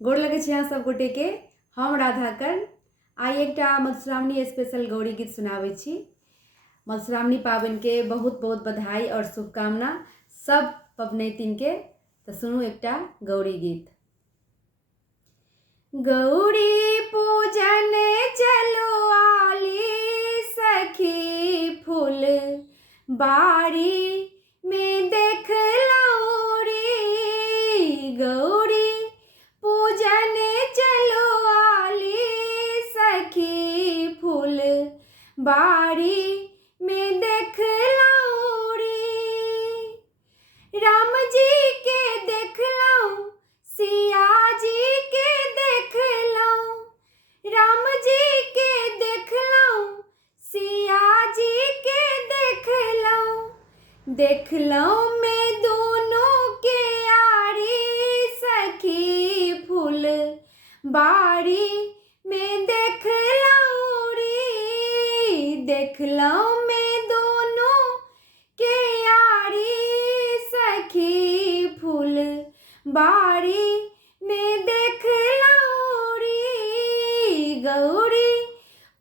गोड़ लगे छी अहाँ सब गोटे के। हम राधाकर्ण आई एकटा मधुश्रावणी स्पेशल गौरी गीत सुनाबै छी। मधुश्रावणी पाबनि के बहुत बहुत बधाई और शुभकामना सब पबनैतिन के। तो सुनू एकटा गौरी गीत। गौरी पूजन चलो आली सखी फूल बारी में देख लौरी। गौरी पूजन चलो आली सखी फूल बारी में देख लौरी। राम जी के देख लऊं, सिया जी के देख लऊं, राम जी के देख लऊं, सिया जी के देख लऊं मैं दोनों के यारी सखी फूल बारी में देख लऊं री। देख लऊं मैं दोनों के यारी सखी फूल बारी में देख लऊं री। गौरी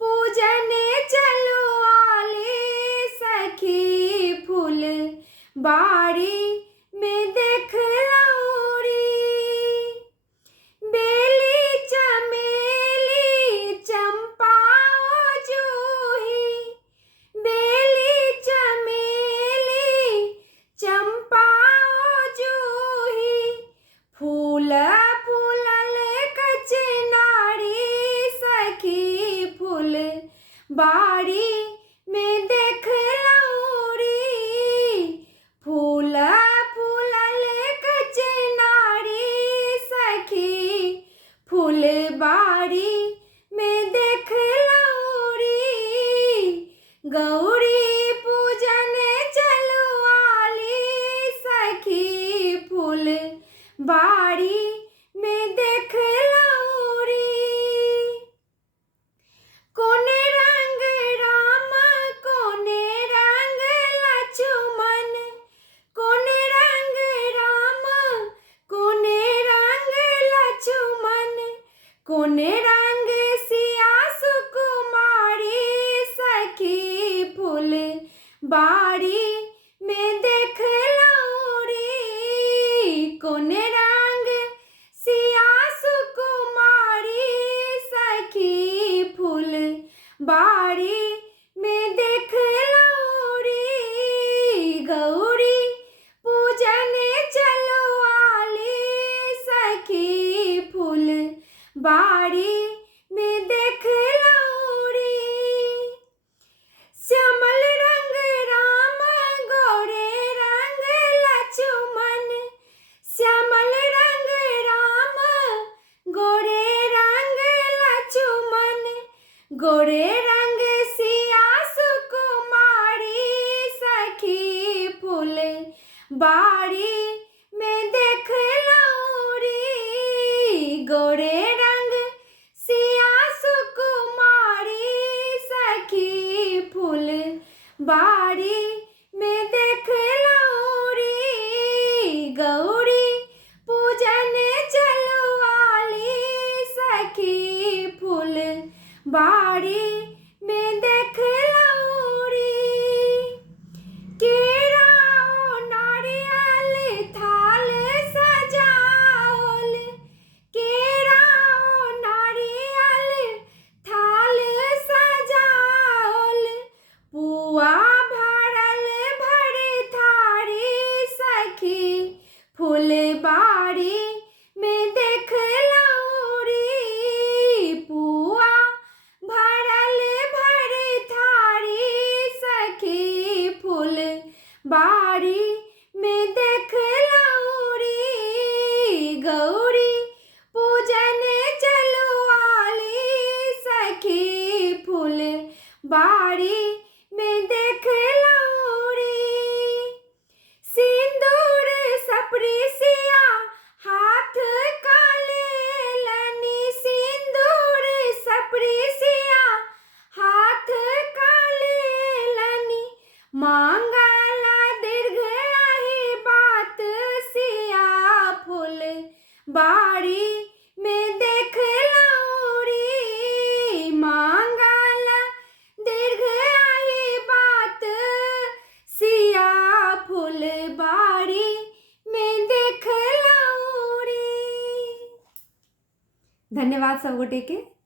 पूजन चलो आले सखी फूल बारी में देख लऊं री। बेली चमेली चंपा जूही, बेली चमेली चंपा जूही, फूल फूलल कचनारी सखी फूल बारी में देख लऊं री। फूल फूलल कचनारी सखी फूल बारी में देख लऊं री। गौरी पूजन चलो आली सखी फूल बारी में देख लऊं री। कोने रंग राम कोने रंग लक्ष्मण, कोने रंग राम कोने रंग लक्ष्मण, कोने रंग सिया सुकुमारी सखी फूल बारी में देख लऊं री। कोने रंग सिया सुकुमारी सखी फूल बारी में देख लऊं री। गौरी पूजन चलो आली सखी फूल बारी में देख लऊं री। श्यामल रंग राम गोरे रंग लक्ष्मण, श्यामल रंग राम गोरे रंग लक्ष्मण, गोरे रंग सिया सुकुमारी सखी फूल बारी में देख लऊं री। गोरे रंग सिया सुकुमारी सखी फूल बारी में देख लऊं री। गौरी पूजन चलो आली सखी फूल बारी में देख लऊं री। केरा ओ नारियल थाल सजाओल, केरा ओ नारियल थाल सजाओल, पुआ भरल भर थारी सखी फूल बारी में देख लऊं री। पुआ भरल भर थारी सखी फूल बारी में देख लऊं री। गौरी पूजन चलो आली सखी फूल बारी में देख लऊं री। सिंदूर सपरी सिया हाथ काले लनी, सिंदूर सपरी सिया हाथ काले लनी, मांगला दीर्घ आही बात सिया फूल बारी में देख लौरी मांगाला दीर्घ आई बात सिया फुलबाड़ी में देख लौरी। धन्यवाद सब गोटे के।